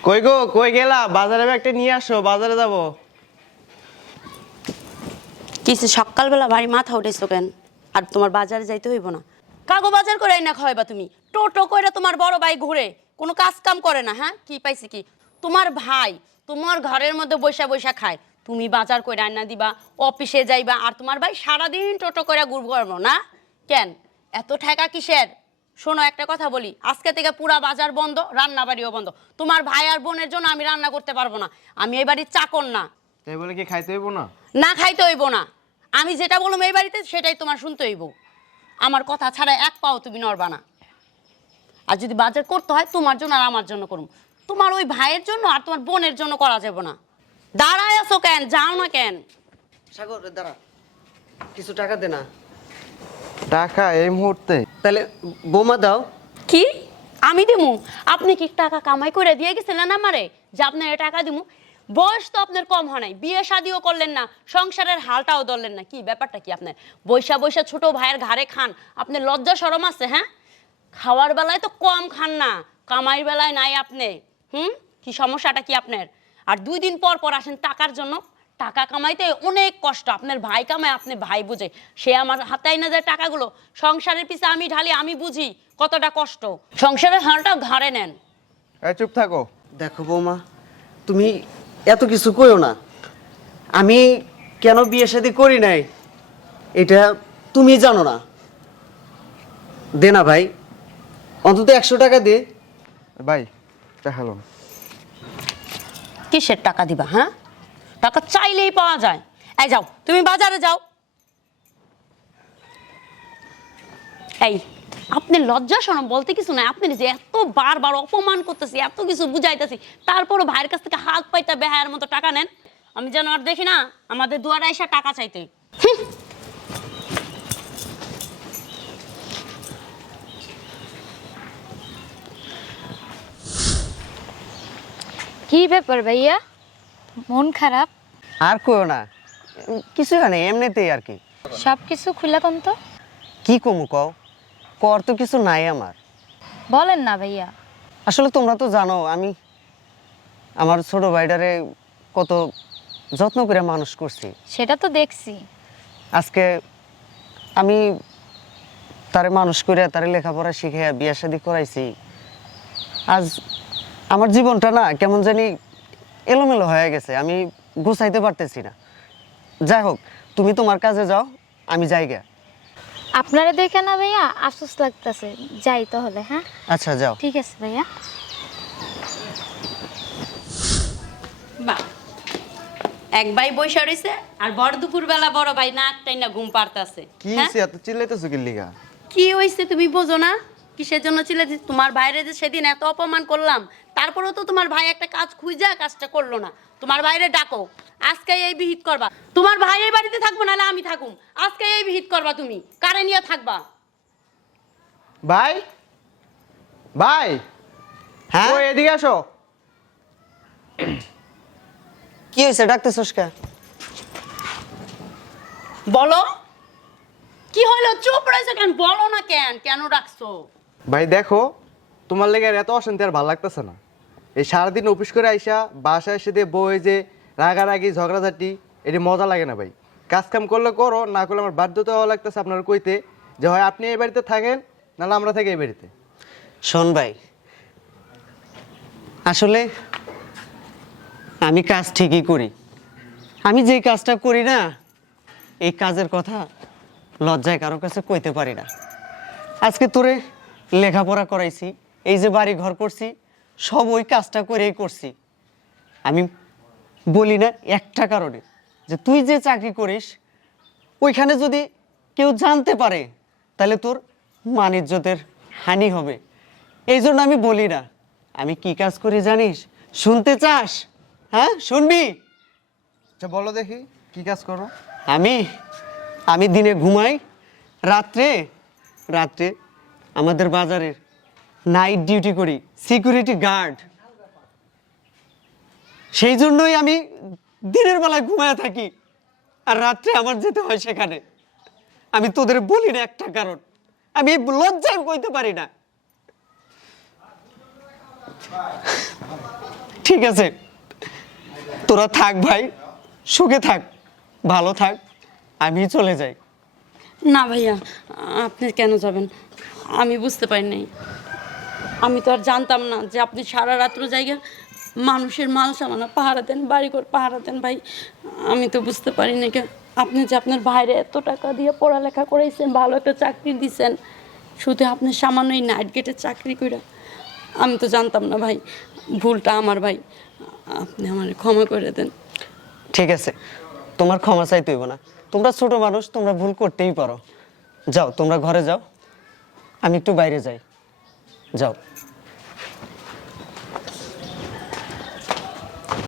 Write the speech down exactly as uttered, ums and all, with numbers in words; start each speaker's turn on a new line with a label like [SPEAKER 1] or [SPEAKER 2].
[SPEAKER 1] কই গো, কই গেলা? বাজারে একটা নিয়ে আসো, বাজারে যাব।
[SPEAKER 2] কিছু সকালবেলা বাড়ি মাথা উঠেছো কেন? আর তোমার বাজারে যাইতে হইব না। কাগো বাজার করে না খাওয়াইবা তুমি? টোটো কইরা তোমার বড় ভাই ঘুরে, কোনো কাজ কাম করে না। হ্যাঁ, কি পাইছি কি? তোমার ভাই তোমার ঘরের মধ্যে বৈশা বৈশা খায়, তুমি বাজার করে রান্না দিবা, অফিসে যাইবা, আর তোমার ভাই সারাদিন টোটো করে ঘুরবো করবো না কেন? এত ঠেকা কিসের? শোনো, একটা কথা বলি, আজকে থেকে পুরা বাজার বন্ধ, রান্না বাড়িও বন্ধ। তোমার ভাই আর বোনের জন্য আমি রান্না করতে পারবো না। আমি এই বাড়ির চাকর না।
[SPEAKER 1] তাই বলে কি খাইতে হইব না?
[SPEAKER 2] না খাইতে হইব না। আমি যেটা বললাম এই বাড়িতে সেটাই তোমার শুনতে হইব। আমার কথা ছাড়া এক পাও তুমি নড়বা না। আর যদি বাজার করতে হয় তোমার জন্য আর আমার জন্য করুন, তোমার ওই ভাইয়ের জন্য আর তোমার বোনের জন্য করা যাবে না। দাঁড়ায় আছো কেন? যাও না কেন?
[SPEAKER 3] সাগর দাঁড়া, কিছু টাকা দে না।
[SPEAKER 1] টাকা এই মুহূর্তে?
[SPEAKER 3] তাহলে বোমা দাও।
[SPEAKER 2] কি আমি দিমু? আপনি কি টাকা কামাই করে দিয়ে গেছিলেন আমারে যে আপনার টাকা দিমু? বয়স তো আপনার কম হয় নাই, বিয়ে শাদিও করলেন না, সংসারের হালটাও ধরলেন না। কি ব্যাপারটা কি আপনার? বৈশা বৈশা ছোট ভাইয়ের ঘাড়ে খান, আপনি লজ্জা শরম আছে? হ্যাঁ, খাওয়ার বেলায় তো কম খান না, কামাইয়ের বেলায় নাই আপনি। হুম, কি সমস্যাটা কি আপনার? আর দুই দিন পর পর আসেন টাকার জন্য। টাকা কামাইতে অনেক কষ্ট। আপনার ভাই কামায়, আপনি ভাই বুঝে, সে আমার হাতায় না যায় টাকাগুলো। সংসারের পিছে আমি ঢালি, আমি বুঝি কতটা কষ্ট। সংসারের হালটা ঘাড়ে নেন।
[SPEAKER 1] এই চুপ থাকো।
[SPEAKER 3] দেখো বৌমা, তুমি এত কিছু কইও না। আমি কেন বিয়ে শাদী করি নাই এটা তুমি জানো না। দে না ভাই, অন্তত একশো টাকা দে।
[SPEAKER 1] ভাই দেখালো
[SPEAKER 2] কিসের টাকা দিবা? হ্যাঁ, টাকা চাইলেই পাওয়া যায়। এই যাও, তুমি বাজারে যাও। এই, আপনি লজ্জা শরম বলতে কিছু নাই। আপনি যে এত বারবার অপমান করতেছি, এত কিছু বুঝাইতেছি, তারপরও ভাইয়ের কাছ থেকে হাত পাইতা বেহায়ের মতো টাকা নেন। আমি যেন আর দেখি না আমাদের দুয়ারে এসে টাকা চাইতে। হুঁ।
[SPEAKER 4] কি ব্যাপার ভাইয়া, মন খারাপ?
[SPEAKER 3] আর কইও না, কিছু না, এমনিতেই আর কি।
[SPEAKER 4] সব কিছু খুলে কম তো।
[SPEAKER 3] কি কমু কও? কর তো কিছু নাই আমার।
[SPEAKER 4] বলেন না ভাইয়া।
[SPEAKER 3] আসলে তোমরা তো জানো আমি আমার ছোট ভাইটারে কত যত্ন করে মানুষ করছি।
[SPEAKER 4] সেটা তো দেখছি।
[SPEAKER 3] আজকে আমি তারে মানুষ করে তারে লেখাপড়া শিখে বিয়ে শাদী করাইছি। আজ আমার জীবনটা না কেমন জানি এলোমেলো হয়ে গেছে, আমি গোছাইতে পারতেছি না। যাই হোক, তুমি তোমার কাজে যাও, আমি যাইগা।
[SPEAKER 4] আপনারা দেখে না ভাইয়া আফসোস লাগতেছে, যাই তাহলে। হ্যাঁ
[SPEAKER 3] আচ্ছা যাও।
[SPEAKER 4] ঠিক আছে ভাইয়া।
[SPEAKER 2] বাহ, এক ভাই বৈশা রইছে আর বড় দুপুর বেলা বড় ভাই নাক টাইনা ঘুম পাড়তাছে।
[SPEAKER 1] কি হইছে? এত চিল্লাইতেছো কি লিগা?
[SPEAKER 2] কি হইছে তুমি বোঝো না? কিসের জন্য ছিলে? তোমার ভাইরে যে সেদিন এত অপমান করলাম, তারপরেও তো তোমার ভাই একটা কাজ খুঁজা কাজটা করলো না। তোমার ভাইরে ডাকো, আজকে এই বিহিত করবা। তোমার ভাই এই বাড়িতে থাকবো, নাহলে আমি থাকুম। আজকে এই বিহিত করবা, তুমি কারে নিয়ে থাকবা?
[SPEAKER 1] ভাই, ভাই,
[SPEAKER 3] হ্যাঁ
[SPEAKER 1] ওই এদিকে আসো।
[SPEAKER 3] কি হয়েছে, ডাকতেছস কে?
[SPEAKER 2] বলো কি হইলো? চুপ রয়েছে কেন? বলো না কেন, কেন ডাকছো?
[SPEAKER 1] ভাই দেখো, তোমার লেগে আর এত অশান্তি আর ভালো লাগতেছে না। এই সারাদিন অফিস করে আইসা বাসায় এসে দিয়ে বই যে রাগারাগি ঝগড়াঝাটি, এটি মজা লাগে না ভাই। কাজ কাম করলে করো, না করলে আমার বাধ্যতা হওয়া লাগতেছে আপনার কইতে যে হয় আপনি এই বাড়িতে থাকেন, নাহলে আমরা থাকি এই বাড়িতে।
[SPEAKER 3] শোন ভাই, আসলে আমি কাজ ঠিকই করি। আমি যে কাজটা করি না, এই কাজের কথা লজ্জায় কারো কাছে কইতে পারি না। আজকে তোরে লেখাপড়া করাইছি, এই যে বাড়ি ঘর করছি, সব ওই কাজটা করেই করছি। আমি বলি না একটা কারণে, যে তুই যে চাকরি করিস ওইখানে যদি কেউ জানতে পারে তাহলে তোর মান ইজ্জতের হানি হবে। এই জন্য আমি বলি না। আমি কি কাজ করি জানিস? শুনতে চাস? হ্যাঁ শুনবি?
[SPEAKER 1] আচ্ছা বলো দেখি কি কাজ করো।
[SPEAKER 3] আমি আমি দিনে ঘুমাই, রাত্রে রাত্রে আমাদের বাজারের নাইট ডিউটি করি, সিকিউরিটি গার্ড। সেই জন্যই আমি দিনের বেলায় ঘুমায় থাকি আর রাত্রে আমার যেতে হয় সেখানে। আমি তোদের বলি না একটা কারণ, আমি লজ্জায় কইতে পারি না। ঠিক আছে, তোরা থাক ভাই, সুখে থাক, ভালো থাক, আমি চলে যাই।
[SPEAKER 2] না ভাইয়া, আপনি কেন যাবেন? আমি বুঝতে পারি নাই। আমি তো আর জানতাম না যে আপনি সারা রাত্র জায়গা মানুষের মাল সামানা পাহারা দেন, বাড়িঘর পাহারা দেন। ভাই আমি তো বুঝতে পারি না কেন আপনি যে আপনার ভাইরে এত টাকা দিয়ে পড়ালেখা করাইছেন, ভালো একটা চাকরি দিছেন, শুধু আপনি সামান্য এই নাইট গেটে চাকরি করে। আমি তো জানতাম না ভাই, ভুলটা আমার ভাই, আপনি আমার ক্ষমা করে দেন।
[SPEAKER 3] ঠিক আছে, তোমার ক্ষমা চাইতে হইব না, তোমরা ছোট মানুষ, তোমরা ভুল করতেই পারো। যাও, তোমরা ঘরে যাও, আমি একটু বাইরে যাই, যাও।